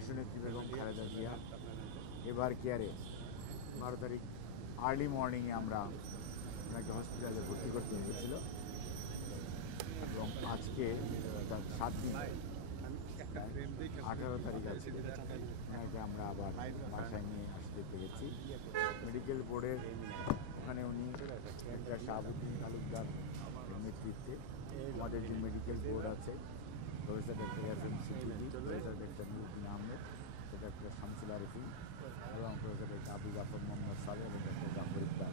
দেশনেত্রী বেগম খালেদা জিয়া এভার কেয়ারে 12 তারিখ আর্লি মর্নিংয়ে আমরা ওনাকে হসপিটালে ভর্তি করতে হয়েছিল এবং আজকে অর্থাৎ 7 দিন 18 তারিখ আছে ওনাকে আমরা আবার বাসায় নিয়ে আসতে পেরেছি। মেডিকেল বোর্ডের ওখানে উনি ডাক্তার শাহাবুদ্দিন তালুকদার নেতৃত্বে আমাদের যে মেডিকেল বোর্ড আছে, professor doctor S M. Siddiqui, professor doctor Nuruddin Ahmed, doctor Shamsul Arifin এবং প্রফেসর ডক্টর আবু জাফর মোহাম্মদ সালেহ এবং ডক্টর জাফর ইকবাল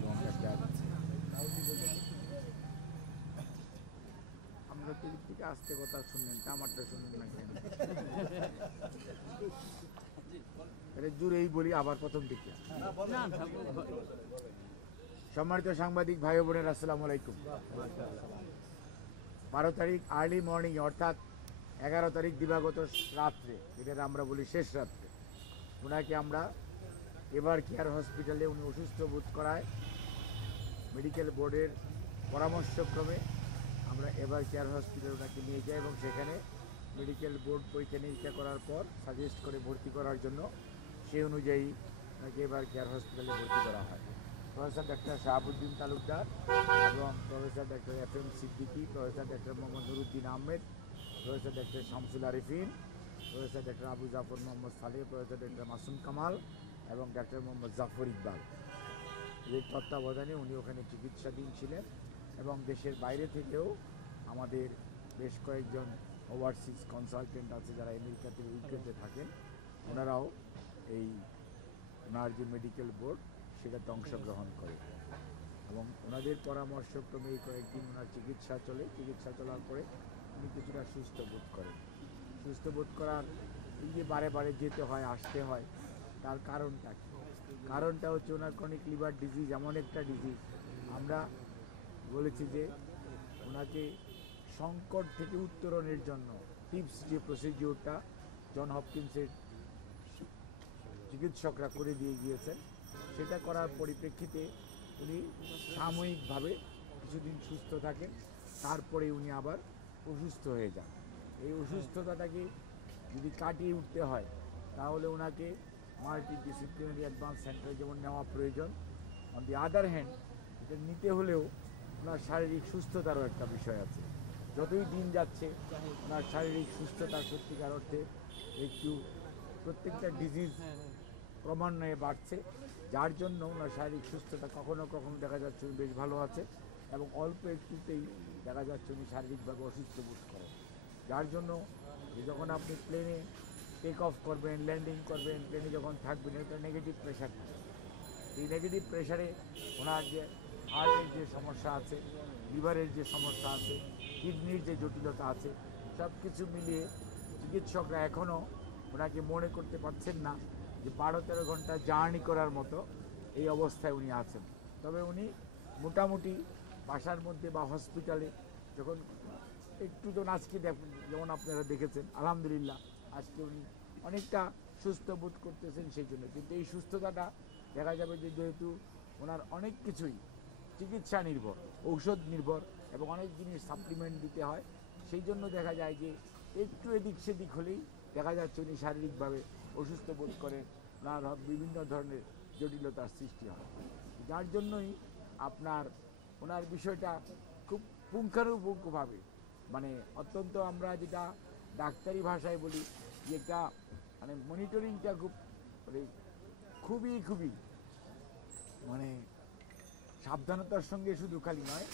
এবং আমরা দিক থেকে আসতে কথা শুনলেন, আমারটা শুনলেন না কেন? জুড়েই বলি আবার প্রথম থেকে। সম্মানিত সাংবাদিক ভাই বোনের, আসসালামু আলাইকুম। 12 তারিখ আর্লি মর্নিং অর্থাৎ 11 তারিখ দিবাগত রাত্রে, যেটা আমরা বলি শেষ রাত্রে, ওনাকে আমরা এভার কেয়ার হসপিটালে উনি অসুস্থ বোধ করায় মেডিকেল বোর্ডের পরামর্শক্রমে আমরা এভার কেয়ার হসপিটালে ওনাকে নিয়ে যাই এবং সেখানে মেডিকেল বোর্ড পরীক্ষা নিরীক্ষা করার পর সাজেস্ট করে ভর্তি করার জন্য সেই অনুযায়ী ওনাকে এভার কেয়ার হসপিটালে ভর্তি করা হয়। প্রফেসর ডক্টর শাহাবুদ্দিন তালুকদার এবং professor doctor S M. Siddiqui, professor doctor Mohammad Nuruddin Ahmed, professor doctor Shamsul Arifin, professor doctor Abu Jafar Mohammad Saleh, professor doctor Masum Kamal এবং ডক্টর মোহাম্মদ জাফর ইকবাল এর তত্ত্বাবধানে উনি ওখানে চিকিৎসাধীন ছিলেন এবং দেশের বাইরে থেকেও আমাদের বেশ কয়েকজন ওভারসিজ কনসালটেন্ট আছে যারা আমেরিকাতে ইউকেতে থাকেন, ওনারাও এই ওনার যে মেডিকেল বোর্ড সেটাতে অংশগ্রহণ করে এবং ওনাদের পরামর্শক্রমে এই কয়েকদিন ওনার চিকিৎসা চলার পরে উনি কিছুটা সুস্থ বোধ করেন। সুস্থ বোধ করার এই যে বারে বারে যেতে হয় আসতে হয়, তার কারণটা কি? কারণটা হচ্ছে ওনার ক্রনিক লিভার ডিজিজ, এমন একটা ডিজিজ আমরা বলেছি যে ওনাকে সংকট থেকে উত্তরণের জন্য টিপস যে প্রসিডিওরটা জন হপকিন্সের চিকিৎসকরা করে দিয়ে গিয়েছেন, সেটা করার পরিপ্রেক্ষিতে উনি সাময়িকভাবে কিছুদিন সুস্থ থাকেন, তারপরে উনি আবার অসুস্থ হয়ে যান। এই অসুস্থতাটাকে যদি কাটিয়ে উঠতে হয় তাহলে ওনাকে মাল্টিডিসিপ্লিনারি অ্যাডভান্স সেন্টারে যেমন নেওয়া প্রয়োজন, অন দি আদার হ্যান্ড এটা নিতে হলেও ওনার শারীরিক সুস্থতারও একটা বিষয় আছে। যতই দিন যাচ্ছে ওনার শারীরিক সুস্থতা সত্যিকার অর্থে একটু প্রত্যেকটা ডিজিজ ক্রমান্বয়ে বাড়ছে, যার জন্য ওনার শারীরিক সুস্থতা কখনো কখনো দেখা যাচ্ছে উনি বেশ ভালো আছে এবং অল্প একটুতেই দেখা যাচ্ছে উনি শারীরিকভাবে অসুস্থ বোধ করেন। যার জন্য যখন আপনি প্লেনে টেক অফ করবেন, ল্যান্ডিং করবেন, প্লেনে যখন থাকবেন, একটা নেগেটিভ প্রেশার থাকে। এই নেগেটিভ প্রেশারে ওনার যে হার্টের যে সমস্যা আছে, লিভারের যে সমস্যা আছে, কিডনির যে জটিলতা আছে, সব কিছু মিলিয়ে চিকিৎসকরা এখনও ওনাকে মনে করতে পারছেন না যে 12-13 ঘন্টা জার্নি করার মতো এই অবস্থায় উনি আছেন। তবে উনি মোটামুটি বাসার মধ্যে বা হসপিটালে যখন একটু তো আজকে যেমন আপনারা দেখেছেন, আলহামদুলিল্লাহ আজকে উনি অনেকটা সুস্থ বোধ করতেছেন সেই জন্য। কিন্তু এই সুস্থতাটা দেখা যাবে যে যেহেতু ওনার অনেক কিছুই চিকিৎসা নির্ভর, ঔষধ নির্ভর এবং অনেক জিনিস সাপ্লিমেন্ট দিতে হয়, সেই জন্য দেখা যায় যে একটু এদিক সেদিক হলেই দেখা যাচ্ছে উনি শারীরিকভাবে অসুস্থ বোধ করেন, ওনার বিভিন্ন ধরনের জটিলতার সৃষ্টি হয়। যার জন্যই আপনার ওনার বিষয়টা খুব পুঙ্খানুপুঙ্খভাবে মানে অত্যন্ত আমরা যেটা ডাক্তারি ভাষায় বলি যে একটা মানে মনিটরিংটা মানে খুবই মানে সাবধানতার সঙ্গে শুধু খালি নয়,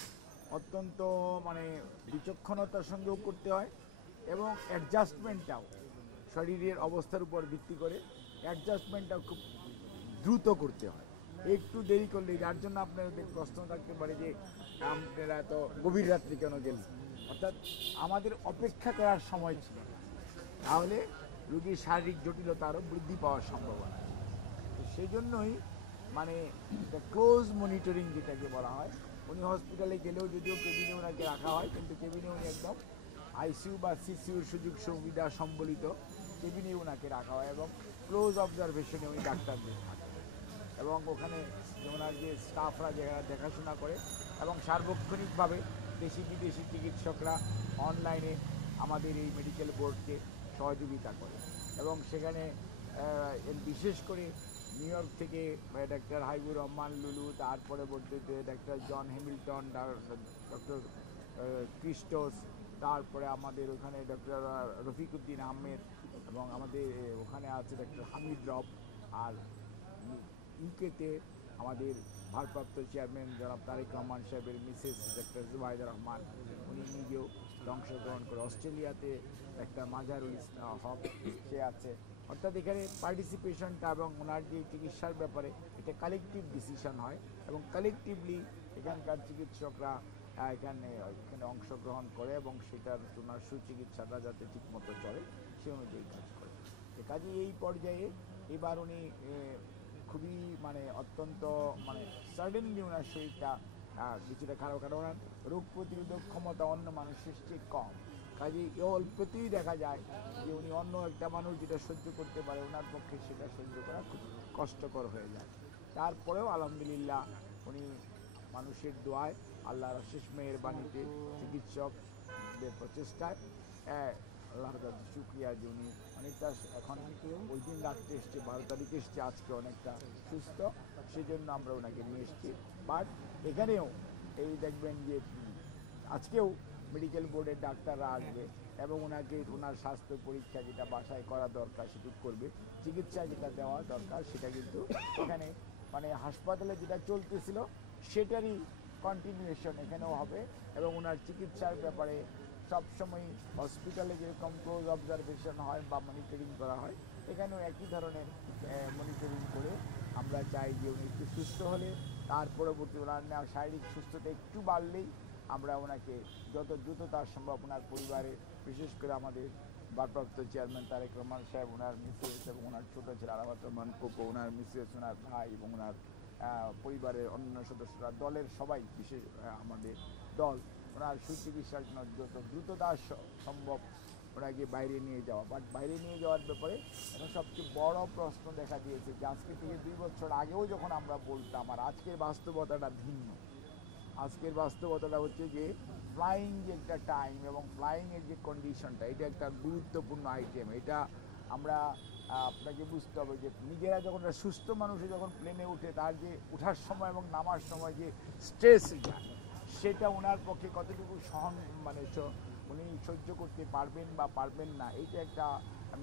অত্যন্ত মানে বিচক্ষণতার সঙ্গেও করতে হয় এবং অ্যাডজাস্টমেন্টটাও শরীরের অবস্থার উপর ভিত্তি করে অ্যাডজাস্টমেন্টটাও খুব দ্রুত করতে হয়। একটু দেরি করলে, যার জন্য আপনাদের প্রশ্ন থাকতে পারে যে আপনারা এত গভীর রাত্রি কেন গেলেন, অর্থাৎ আমাদের অপেক্ষা করার সময় ছিল, তাহলে রোগীর শারীরিক জটিলতা আরও বৃদ্ধি পাওয়ার সম্ভাবনা। তো সেই জন্যই মানে ক্লোজ মনিটরিং যেটাকে বলা হয়, উনি হসপিটালে গেলেও যদিও কেবিনে ওনাকে রাখা হয়, কিন্তু কেবিনে উনি একদম আইসিইউ বা সিসিউর সুযোগ সুবিধা সম্বলিত কেবিনে ওনাকে রাখা হয় এবং ক্লোজ অবজারভেশনে উনি ডাক্তারদের থাকেন এবং ওখানে ওনার যে স্টাফরা যারা দেখাশোনা করে এবং সার্বক্ষণিকভাবে দেশি বিদেশি চিকিৎসকরা অনলাইনে আমাদের এই মেডিকেল বোর্ডকে সহযোগিতা করে। এবং সেখানে বিশেষ করে নিউ ইয়র্ক থেকে ডাক্তার হাবিবুর রহমান লুলু, তার পরবর্তীতে ডাক্তার জন হ্যামিল্টন, ডক্টর ক্রিস্টোস, তারপরে আমাদের ওখানে ডক্টর রফিকুদ্দিন আহমেদ, এবং আমাদের ওখানে আছে ডক্টর হামিদ রব, আর ইউকেতে আমাদের ভারপ্রাপ্ত চেয়ারম্যান জনাব তারেক রহমান সাহেবের মিসেস ডক্টর জুবাইদা রহমান, উনি নিজেও অংশগ্রহণ করে। অস্ট্রেলিয়াতে একটা মাজারুল হক, সে আছে। অর্থাৎ এখানে পার্টিসিপেশনটা এবং ওনার যে চিকিৎসার ব্যাপারে এটা কালেকটিভ ডিসিশন হয়, এবং কালেকটিভলি এখানকার চিকিৎসকরা এখানে অংশগ্রহণ করে, এবং সেটার ওনার সুচিকিৎসাটা যাতে ঠিকমতো চলে সে অনুযায়ী কাজ করে। কাজে এই পর্যায়ে এবার উনি খুবই অত্যন্ত সাডেনলি ওনার শরীরটা কিছুটা খারাপ, কারণ ওনার রোগ প্রতিরোধক ক্ষমতা অন্য মানুষের চেয়ে কম। কাজে অল্পতেই দেখা যায় যে উনি অন্য একটা মানুষ যেটা সহ্য করতে পারে ওনার পক্ষে সেটা সহ্য করা খুব কষ্টকর হয়ে যায়। তারপরেও আলহামদুলিল্লাহ উনি মানুষের দোয়ায়, আল্লাহর অশেষ মেহেরবানিতে, চিকিৎসকদের প্রচেষ্টায় আল্লাহর কাছে শুকরিয়া যে উনি অনেকটা এখন ওই দিন রাত্রে এসছে, 12 তারিখে এসছে, আজকে অনেকটা সুস্থ, সেজন্য আমরা ওনাকে নিয়ে এসেছি। বাট এখানেও এই দেখবেন যে আজকেও মেডিকেল বোর্ডের ডাক্তাররা আসবে এবং ওনাকে ওনার স্বাস্থ্য পরীক্ষা যেটা বাসায় করা দরকার সেটুকু করবে, চিকিৎসা যেটা দেওয়া দরকার সেটা কিন্তু এখানে হাসপাতালে যেটা চলতেছিল সেটারই কন্টিনিউয়েশন এখানেও হবে। এবং ওনার চিকিৎসার ব্যাপারে সবসময় হসপিটালে যেরকম ক্লোজ অবজারভেশন হয় বা মনিটরিং করা হয়, এখানেও একই ধরনের মনিটরিং করে আমরা চাই যে উনি একটু সুস্থ হলে তার পরবর্তী ওনার শারীরিক সুস্থতা একটু বাড়লেই আমরা ওনাকে যত দ্রুত তার সম্ভব ওনার পরিবারে, বিশেষ করে আমাদের ভারপ্রাপ্ত চেয়ারম্যান তারেক রহমান সাহেব, ওনার মিসেস এবং ওনার ছোটো ছেলে আরাফাত রহমান কোকো, ওনার মিসেস, ওনার ভাই এবং ওনার পরিবারের অন্যান্য সদস্যরা, দলের সবাই, বিশেষ আমাদের দল ওনার সুচিকিৎসার জন্য যত দ্রুততা সম্ভব ওনাকে বাইরে নিয়ে যাওয়া। বাট বাইরে নিয়ে যাওয়ার ব্যাপারে এখন সবচেয়ে বড় প্রশ্ন দেখা দিয়েছে যে আজকে থেকে 2 বছর আগেও যখন আমরা বলতাম, আর আজকের বাস্তবতাটা ভিন্ন। আজকের বাস্তবতাটা হচ্ছে যে ফ্লাইং যে একটা টাইম এবং ফ্লাইংয়ের যে কন্ডিশনটা, এটা একটা গুরুত্বপূর্ণ আইটেম। এটা আমরা আপনাকে বুঝতে হবে যে নিজেরা যখন সুস্থ মানুষে যখন প্লেনে উঠে তার যে ওঠার সময় এবং নামার সময় যে স্ট্রেস যায়, সেটা ওনার পক্ষে কতটুকু উনি সহ্য করতে পারবেন বা পারবেন না, এইটা একটা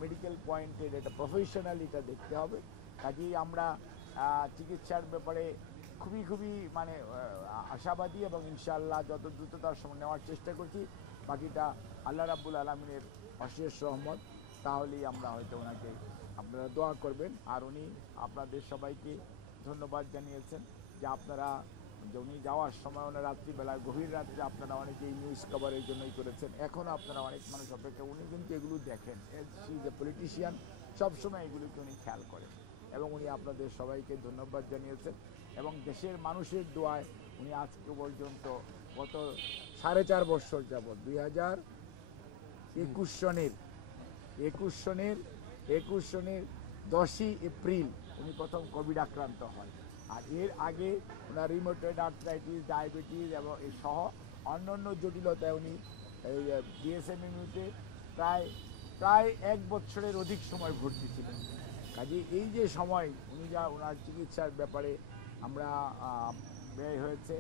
মেডিকেল পয়েন্টের একটা প্রফেশনাল এটা দেখতে হবে। কাজেই আমরা চিকিৎসার ব্যাপারে খুবই আশাবাদী এবং ইনশাআল্লাহ যত দ্রুততার সময় নেওয়ার চেষ্টা করছি। বাকিটা আল্লাহ রাব্বুল আলামিনের অশেষ রহমত, তাহলেই আমরা হয়তো ওনাকে, আপনারা দোয়া করবেন। আর উনি আপনাদের সবাইকে ধন্যবাদ জানিয়েছেন যে আপনারা উনি যাওয়ার সময় ওনার রাত্রিবেলায় গভীর রাত্রে আপনারা অনেকেই নিউজ কভারের জন্যই করেছেন, এখনও আপনারা অনেক মানুষ অপেক্ষা, উনি কিন্তু এগুলো দেখেন, শি ইজ এ পলিটিশিয়ান, সবসময় এগুলোকে উনি খেয়াল করেন এবং উনি আপনাদের সবাইকে ধন্যবাদ জানিয়েছেন। এবং দেশের মানুষের দোয়ায় উনি আজকে পর্যন্ত গত 4.5 বছর যাবৎ 2021 সনের 10ই এপ্রিল উনি প্রথম কোভিড আক্রান্ত হয়। আর এর আগে ওনার রিউমেটয়েড আর্থ্রাইটিস, ডায়াবেটিস এবং এই সহ অন্যান্য জটিলতায় উনি ডিএসএমইউতে প্রায় 1 বছরের অধিক সময় ভর্তি ছিলেন। কাজে এই যে সময় উনি যা ওনার চিকিৎসার ব্যাপারে আমরা ব্যয় হয়েছে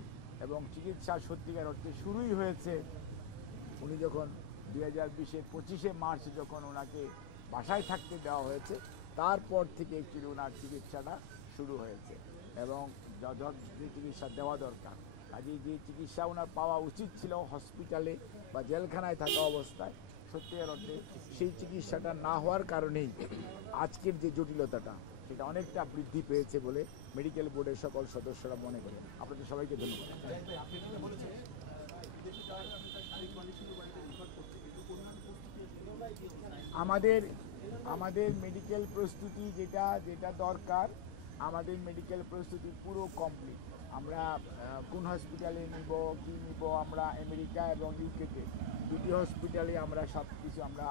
এবং চিকিৎসা সত্যিকার অর্থে শুরুই হয়েছে উনি যখন 2020-এর 25শে মার্চ যখন ওনাকে বাসায় থাকতে দেওয়া হয়েছে, তারপর থেকে অ্যাকচুয়ালি ওনার চিকিৎসাটা শুরু হয়েছে এবং যে চিকিৎসা দেওয়া দরকার, কাজেই যে চিকিৎসা ওনার পাওয়া উচিত ছিল হসপিটালে বা জেলখানায় থাকা অবস্থায়, সত্যিকার অর্থে সেই চিকিৎসাটা না হওয়ার কারণেই আজকের যে জটিলতাটা সেটা অনেকটা বৃদ্ধি পেয়েছে বলে মেডিকেল বোর্ডের সকল সদস্যরা মনে করেন। আপনাদের সবাইকে ধন্যবাদ। আমাদের মেডিকেল প্রস্তুতি যেটা দরকার, আমাদের মেডিকেল প্রস্তুতি পুরো কমপ্লিট। আমরা কোন হসপিটালে নিব কি নিব, আমরা আমেরিকা এবং ইউকেতে 2টি হসপিটালে আমরা সব কিছু, আমরা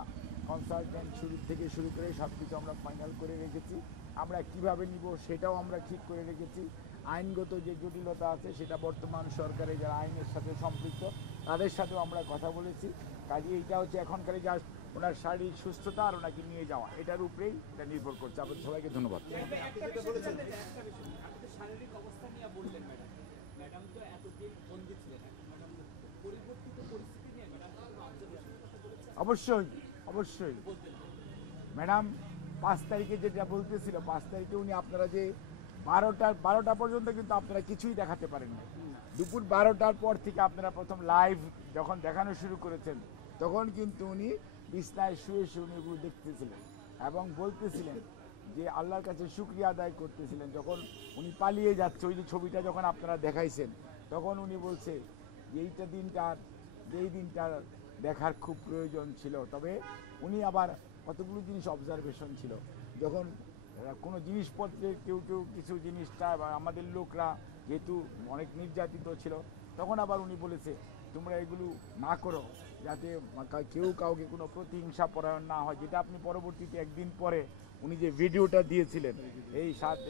কনসালটেন্ট থেকে শুরু করে সব কিছু আমরা ফাইনাল করে রেখেছি। আমরা কিভাবে নিব সেটাও আমরা ঠিক করে রেখেছি। আইনগত যে জটিলতা আছে সেটা বর্তমান সরকারের যারা আইনের সাথে সম্পৃক্ত তাদের সাথেও আমরা কথা বলেছি। কাজে এইটা হচ্ছে এখনকার যা ওনার শারীরিক সুস্থতা আর ওনাকে নিয়ে যাওয়া, এটার উপরেই এটা নির্ভর করছে। আপনাদের সবাইকে ধন্যবাদ। শারীরিক অবস্থা নিয়ে বললেন ম্যাডাম, ম্যাডাম তো এতদিন বন্দী ছিলেন, ম্যাডাম পরিবর্তিত পরিস্থিতি নিয়ে ম্যাডাম অবজারভেশনের কথা বলেছেন। অবশ্যই অবশ্যই ম্যাডাম 5 তারিখে যেটা বলতেছিল, 5 তারিখে উনি আপনারা যে 12টা পর্যন্ত কিন্তু আপনারা কিছুই দেখাতে পারেন না। দুপুর 12টার পর থেকে আপনারা প্রথম লাইভ যখন দেখানো শুরু করেছেন, তখন কিন্তু উনি বিছনায় শুয়ে শুয়ে উনি এগুলো দেখতেছিলেন এবং বলতেছিলেন যে আল্লাহর কাছে শুকরিয়া আদায় করতেছিলেন। যখন উনি পালিয়ে যাচ্ছে, ওই যে ছবিটা যখন আপনারা দেখাইছেন, তখন উনি বলছে যে এই দিনটা দেখার খুব প্রয়োজন ছিল। তবে উনি আবার কতগুলো জিনিস অবজারভেশন ছিল, যখন কোনো জিনিসপত্রের কেউ কিছু জিনিসটা বা আমাদের লোকরা যেহেতু অনেক নির্যাতিত ছিল, তখন আবার উনি বলেছে তোমরা এগুলো না করো, যাতে কেউ কাউকে কোনো প্রতিহিংসা পরায়ণ না হয়। যেটা আপনি পরবর্তীতে একদিন পরে উনি যে ভিডিওটা দিয়েছিলেন,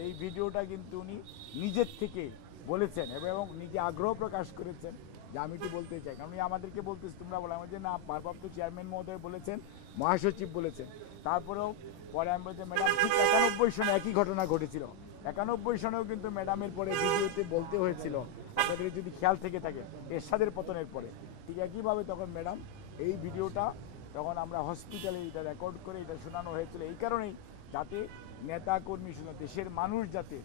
এই ভিডিওটা কিন্তু উনি নিজের থেকে বলেছেন এবং নিজে আগ্রহ প্রকাশ করেছেন যে আমি একটু বলতে চাই। কারণ উনি আমাদেরকে বলতেছে তোমরা বলো, আমি যে না, ভারপ্রাপ্ত চেয়ারম্যান মহোদয় বলেছেন, মহাসচিব বলেছেন। তারপরেও পরে আমি বলছি ম্যাডাম ঠিক 91 সনে একই ঘটনা ঘটেছিল। 91 সনেও কিন্তু ম্যাডামের পরে ভিডিওতে বলতে হয়েছিল, আপনাদের যদি খেয়াল থেকে থাকে, এরশাদের পতনের পরে ঠিক একইভাবে তখন ম্যাডাম এই ভিডিওটা তখন আমরা হসপিটালে এটা রেকর্ড করে এটা শোনানো হয়েছিল, এই কারণেই যাতে নেতা কর্মী শুনে দেশের মানুষ যাতে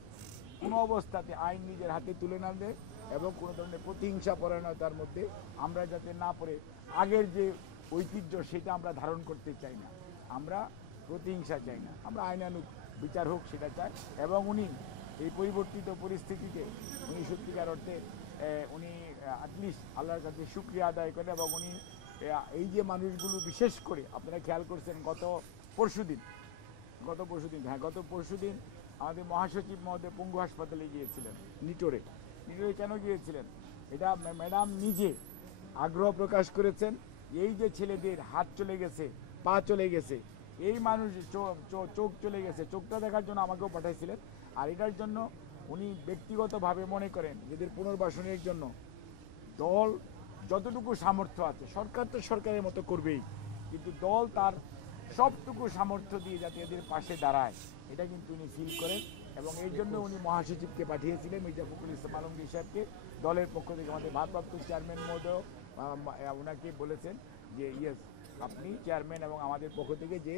কোনো অবস্থাতে আইন নিজের হাতে তুলে না দেয় এবং কোনো ধরনের প্রতিহিংসা পরায়ণতার মধ্যে আমরা যাতে না পড়ে আগের যে ঐতিহ্য সেটা আমরা ধারণ করতে চাই না। আমরা প্রতিহিংসা চাই না, আমরা আইনানুগ বিচার হোক সেটা চাই। এবং উনি এই পরিবর্তিত পরিস্থিতিতে উনি সত্যিকার অর্থে উনি অ্যাটলিস্ট আল্লাহর কাছে শুকরিয়া আদায় করেন। এবং উনি এই যে মানুষগুলো, বিশেষ করে আপনারা খেয়াল করছেন গত পরশুদিন আমাদের মহাসচিব মহোদয় পঙ্গু হাসপাতালে গিয়েছিলেন, নিটোরে কেন গিয়েছিলেন? এটা ম্যাডাম নিজে আগ্রহ প্রকাশ করেছেন। এই যে ছেলেদের হাত চলে গেছে, পা চলে গেছে, এই মানুষ চোখ চলে গেছে, চোখটা দেখার জন্য আমাকেও পাঠাইছিলেন। আর এটার জন্য উনি ব্যক্তিগতভাবে মনে করেন এদের পুনর্বাসনের জন্য দল যতটুকু সামর্থ্য আছে, সরকার তো সরকারের মতো করবেই, কিন্তু দল তার সবটুকু সামর্থ্য দিয়ে যাতে এদের পাশে দাঁড়ায়, এটা কিন্তু উনি ফিল করেন। এবং এই জন্য উনি মহাসচিবকে পাঠিয়েছিলেন, মির্জা ফখরুল ইসলাম আলমগীর সাহেবকে। দলের পক্ষ থেকে আমাদের ভারপ্রাপ্ত চেয়ারম্যান মহোদয় ওনাকে বলেছেন যে ইয়েস, আপনি চেয়ারম্যান এবং আমাদের পক্ষ থেকে যে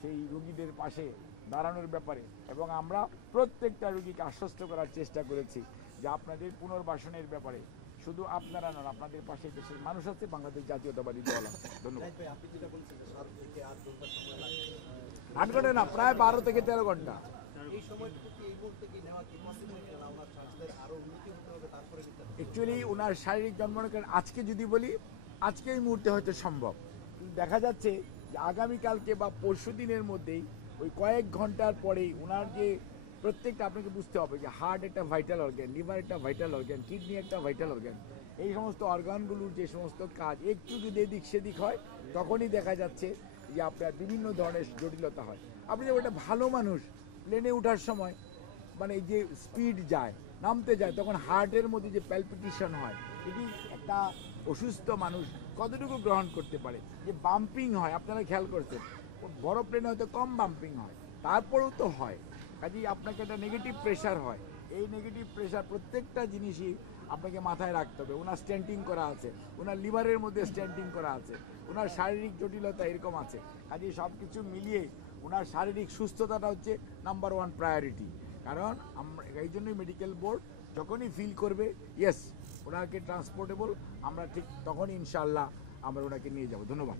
সেই রুগীদের পাশে দাঁড়ানোর ব্যাপারে, এবং আমরা প্রত্যেকটা রুগীকে আশ্বস্ত করার চেষ্টা করেছি যে আপনাদের পুনর্বাসনের ব্যাপারে শুধু আপনারা নন, আপনাদের পাশে দেশের মানুষ আছে, বাংলাদেশ জাতীয়তাবাদী দল আছে। ধন্যবাদ। 8 ঘন্টা না, প্রায় 12 থেকে 13 ঘন্টা। অ্যাকচুয়ালি ওনার শারীরিক জন্মনিকরণ আজকে যদি বলি, আজকে এই মুহূর্তে হয়তো সম্ভব, কিন্তু দেখা যাচ্ছে যে আগামীকালকে বা পরশু দিনের মধ্যেই ওই কয়েক ঘন্টার পরেই ওনার যে প্রত্যেকটা, আপনাকে বুঝতে হবে যে হার্ট একটা ভাইটাল অর্গ্যান, লিভার একটা ভাইটাল অর্গ্যান, কিডনি একটা ভাইটাল অর্গ্যান, এই সমস্ত অর্গানগুলোর যে সমস্ত কাজ একটু যদি এদিক সেদিক হয়, তখনই দেখা যাচ্ছে যে আপনার বিভিন্ন ধরনের জটিলতা হয়। আপনি যে একটা ভালো মানুষ প্লেনে ওঠার সময় মানে যে স্পিড যায়, নামতে যায়, তখন হার্টের মধ্যে যে প্যালপিটেশন হয়, এটি একটা অসুস্থ মানুষ কতটুকু গ্রহণ করতে পারে। যে বাম্পিং হয়, আপনারা খেয়াল করছেন, বড় প্লেনে হয়তো কম বাম্পিং হয়, তারপরেও তো হয়। কাজেই আপনাকে একটা নেগেটিভ প্রেশার হয়, এই নেগেটিভ প্রেশার প্রত্যেকটা জিনিসই আপনাকে মাথায় রাখতে হবে। ওনার স্ট্যান্টিং করা আছে, ওনার লিভারের মধ্যে স্ট্যান্টিং করা আছে, ওনার শারীরিক জটিলতা এরকম আছে। কাজেই সব কিছু মিলিয়ে ওনার শারীরিক সুস্থতাটা হচ্ছে নাম্বার 1 প্রায়োরিটি। কারণ আমরা এই জন্যই মেডিকেল বোর্ড যখনই ফিল করবে ইয়েস ওনাকে ট্রান্সপোর্টেবল, আমরা ঠিক তখনই ইনশাআল্লাহ আমরা ওনাকে নিয়ে যাব। ধন্যবাদ।